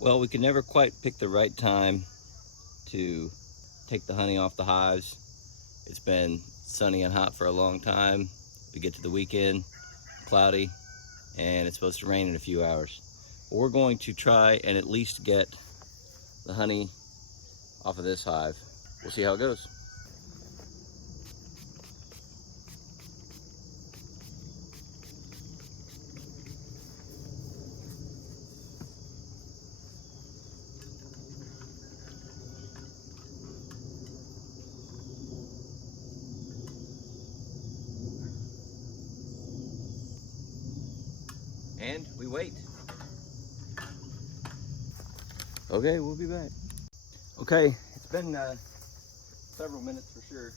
Well, we can never quite pick the right time to take the honey off the hives. It's been sunny and hot for a long time. We get to the weekend, cloudy, and it's supposed to rain in a few hours. We're going to try and at least get the honey off of this hive. We'll see how it goes. And we wait. Okay, we'll be back. Okay, it's been several minutes for sure.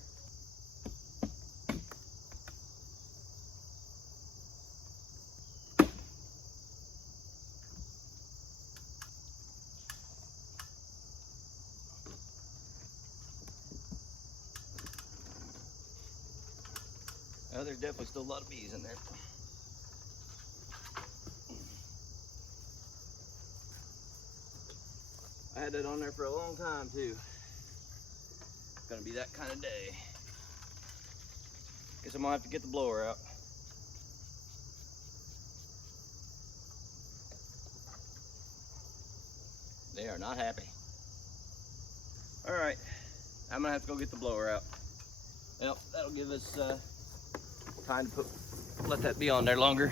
There's definitely still a lot of bees in there. I had that on there for a long time too. It's gonna be that kind of day. Guess I'm gonna have to get the blower out. They are not happy. All right, I'm gonna have to go get the blower out. Well, that'll give us time to let that be on there longer.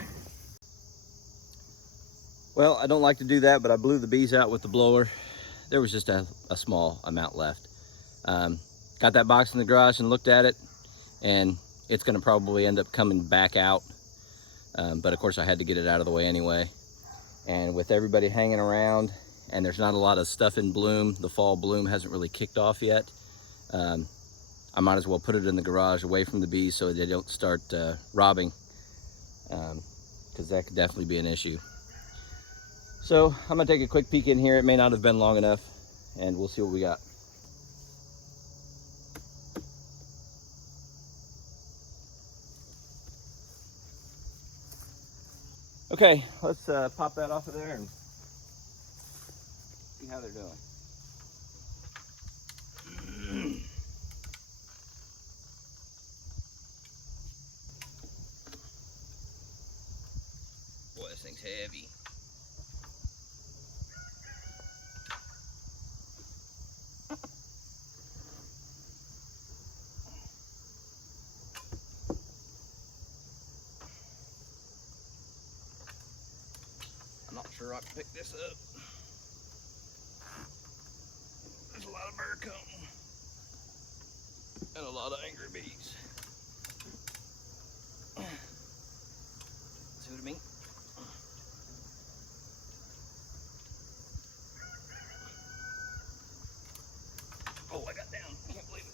Well, I don't like to do that, but I blew the bees out with the blower. There was just a small amount left. Got that box in the garage and looked at it, and it's gonna probably end up coming back out. But of course I had to get it out of the way anyway. And with everybody hanging around and there's not a lot of stuff in bloom, the fall bloom hasn't really kicked off yet, I might as well put it in the garage away from the bees so they don't start robbing, because that could definitely be an issue. So I'm gonna take a quick peek in here. It may not have been long enough, and we'll see what we got. Okay, let's pop that off of there and see how they're doing. Boy, this thing's heavy. I'm not sure I can pick this up. There's a lot of bird coming and a lot of angry bees. See what I mean? Oh, I got down. I can't believe it.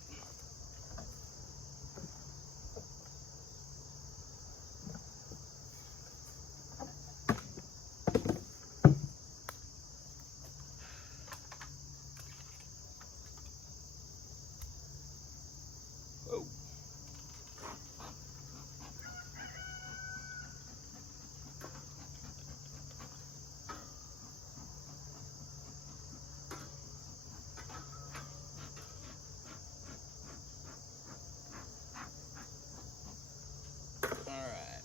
Whoa. All right.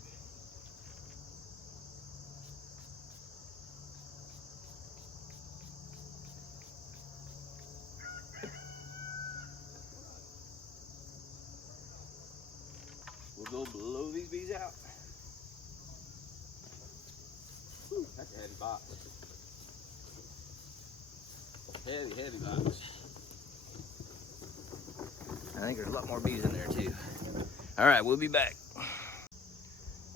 We'll go blow these bees out. Whew, that's a heavy box. Heavy, heavy box. I think there's a lot more bees in there too. All right, we'll be back.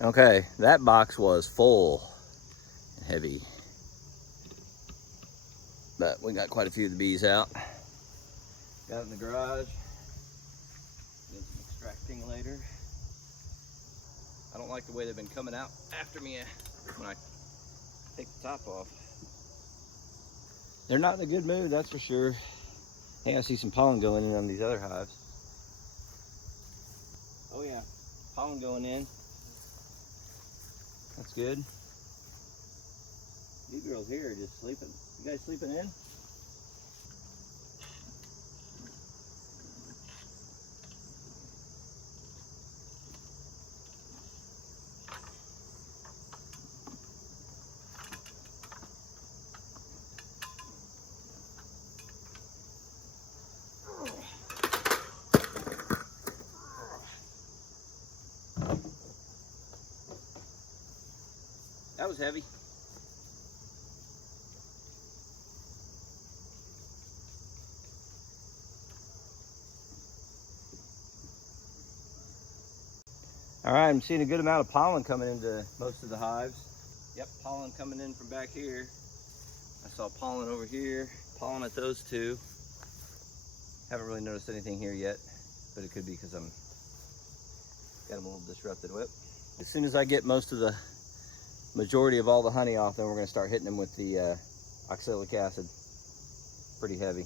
Okay, that box was full and heavy, but we got quite a few of the bees out. Got it in the garage. Did some extracting later. I don't like the way they've been coming out after me when I take the top off. They're not in a good mood, that's for sure. Hey, I see some pollen going in on these other hives. Oh yeah, pollen going in. That's good. You girls here are just sleeping. You guys sleeping in? That was heavy. All right, I'm seeing a good amount of pollen coming into most of the hives. Yep, pollen coming in from back here. I saw pollen over here, pollen at those two. Haven't really noticed anything here yet, but it could be because I'm got them a little disrupted whip. As soon as I get most of the majority of all the honey off, then we're going to start hitting them with the oxalic acid. Pretty heavy.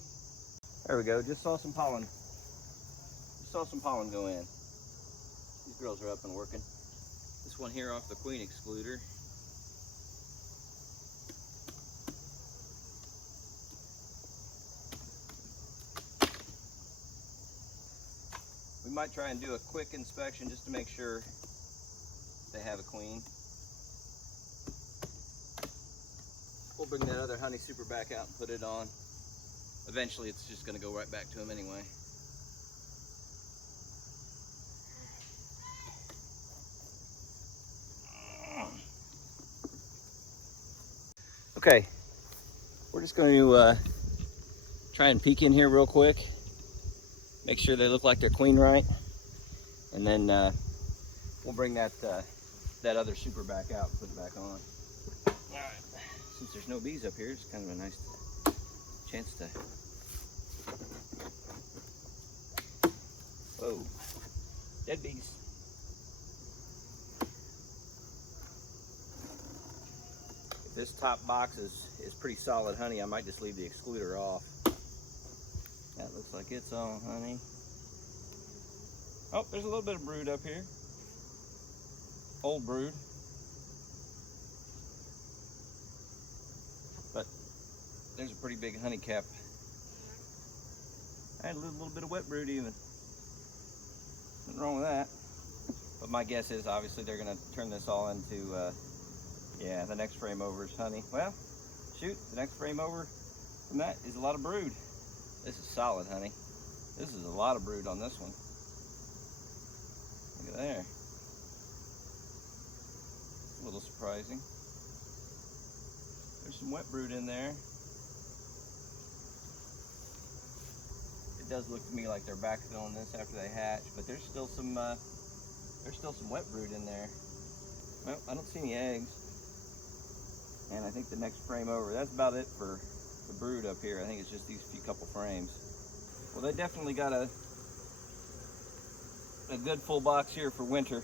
There we go. Just saw some pollen. Just saw some pollen go in. These girls are up and working. This one here off the queen excluder. We might try and do a quick inspection just to make sure they have a queen. We'll bring that other honey super back out and put it on. Eventually it's just going to go right back to them anyway. Okay, we're just going to try and peek in here real quick. Make sure they look like they're queen right. And then we'll bring that other super back out and put it back on. Alright, since there's no bees up here, it's kind of a nice chance to... Whoa, dead bees. If this top box is pretty solid honey, I might just leave the excluder off. That looks like it's all honey. Oh, there's a little bit of brood up here. Old brood. But there's a pretty big honey cap. I had a little bit of wet brood even. Nothing wrong with that. But my guess is obviously they're going to turn this all into, yeah, the next frame over is honey. Well, shoot, the next frame over from that is a lot of brood. This is solid honey. This is a lot of brood on this one. Look at there. A little surprising. There's some wet brood in there. It does look to me like they're backfilling this after they hatch, but there's still some wet brood in there. Well, I don't see any eggs. And I think the next frame over, that's about it for the brood up here. I think it's just these few couple frames. Well, they definitely got a good full box here for winter,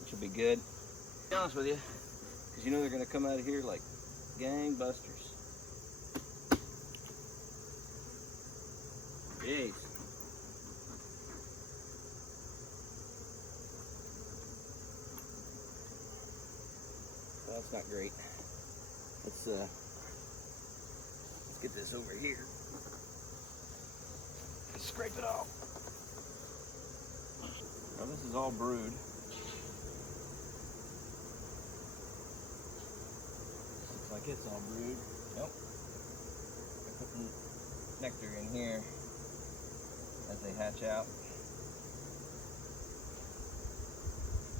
which will be good. To be honest with you, because you know they're going to come out of here like gangbusters. Jeez. Well, that's not great. Let's get this over here. Scrape it off. Now this is all brood. Looks like it's all brood. Nope. I'm putting nectar in here as they hatch out.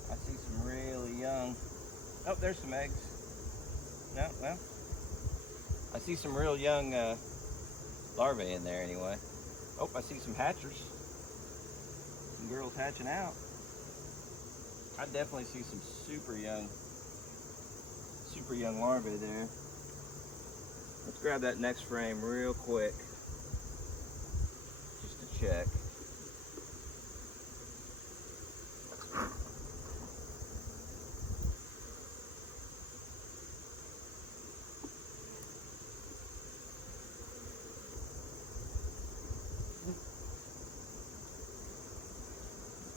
I see some really young. Oh, there's some eggs. No, well, I see some real young larvae in there anyway. Oh, I see some hatchers. Some girls hatching out. I definitely see some super young larvae there. Let's grab that next frame real quick, just to check.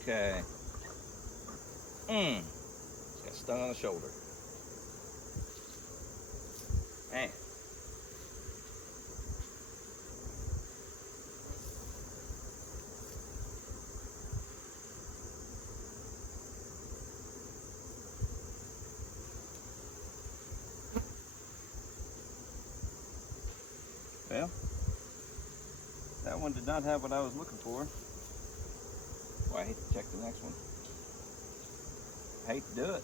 Okay. Just got stung on the shoulder. Man. Well, that one did not have what I was looking for. Well, I hate to check the next one. I hate to do it.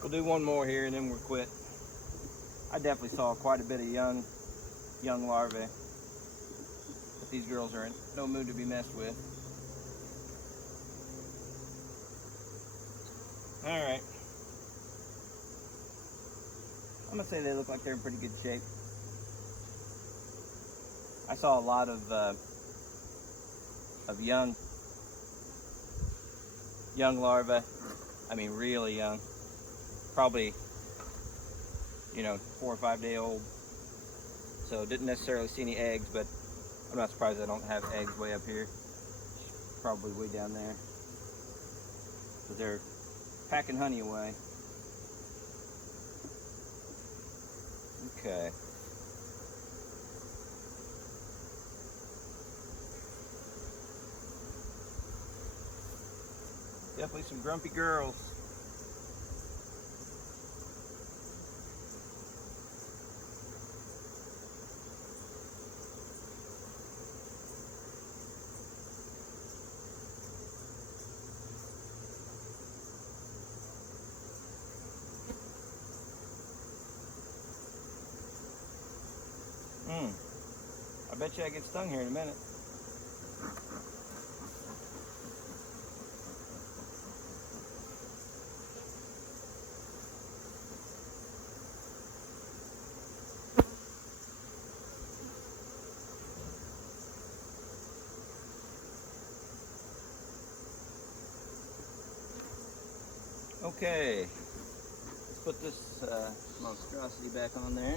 We'll do one more here and then we'll quit. I definitely saw quite a bit of young larvae, but these girls are in no mood to be messed with. All right. I'm gonna say they look like they're in pretty good shape. I saw a lot of young larvae. I mean, really young. Probably, you know, 4 or 5 day old. So didn't necessarily see any eggs, but I'm not surprised I don't have eggs way up here. Probably way down there. But they're packing honey away. Okay. Definitely some grumpy girls. I bet you I get stung here in a minute. Okay, let's put this monstrosity back on there.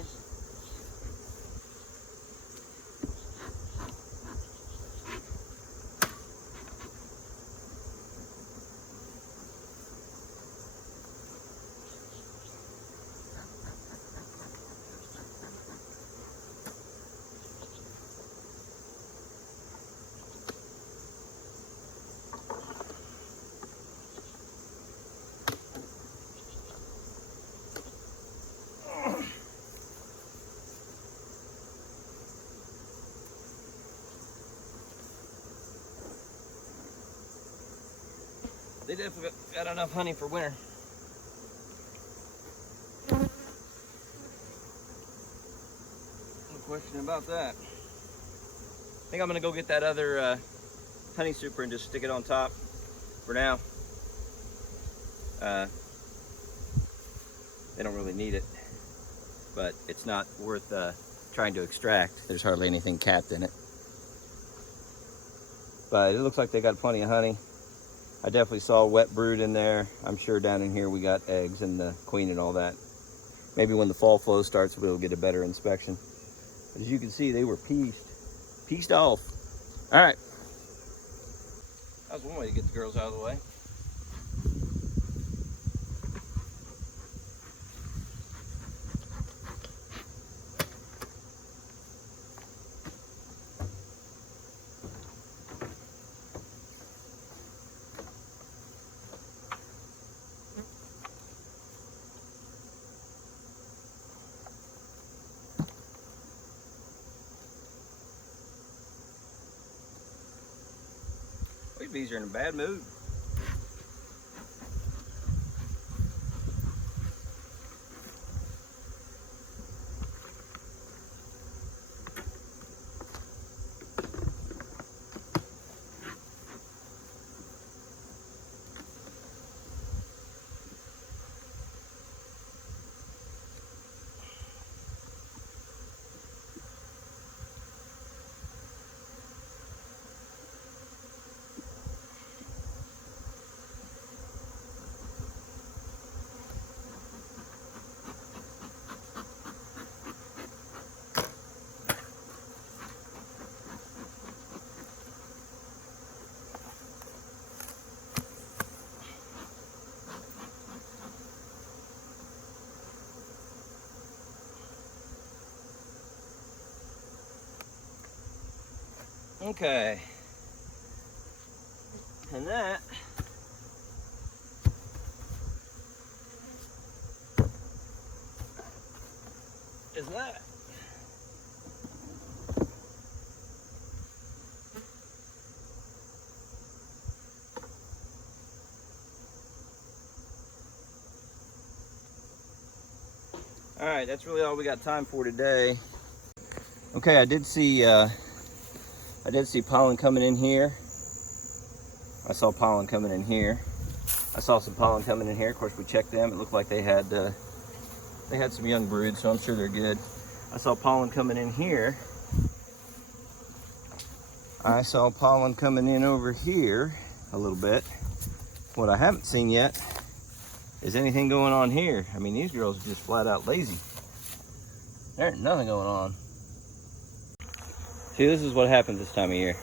They definitely got enough honey for winter. No question about that. I think I'm gonna go get that other honey super and just stick it on top for now. They don't really need it, but it's not worth trying to extract. There's hardly anything capped in it. But it looks like they got plenty of honey. I definitely saw wet brood in there. I'm sure down in here we got eggs and the queen and all that. Maybe when the fall flow starts, we'll get a better inspection. But as you can see, they were pieced off. All right. That was one way to get the girls out of the way. These bees are in a bad mood. Okay. And that is that. All right, that's really all we got time for today. Okay, I did see pollen coming in here. I saw pollen coming in here. I saw some pollen coming in here. Of course, we checked them. It looked like they had some young broods, so I'm sure they're good. I saw pollen coming in here. I saw pollen coming in over here a little bit. What I haven't seen yet is anything going on here. I mean, these girls are just flat out lazy. There ain't nothing going on. See, this is what happens this time of year.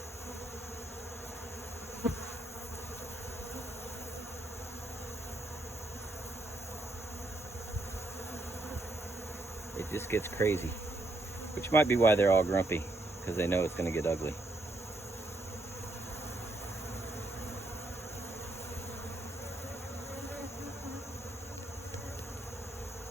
It just gets crazy, which might be why they're all grumpy, because they know it's going to get ugly.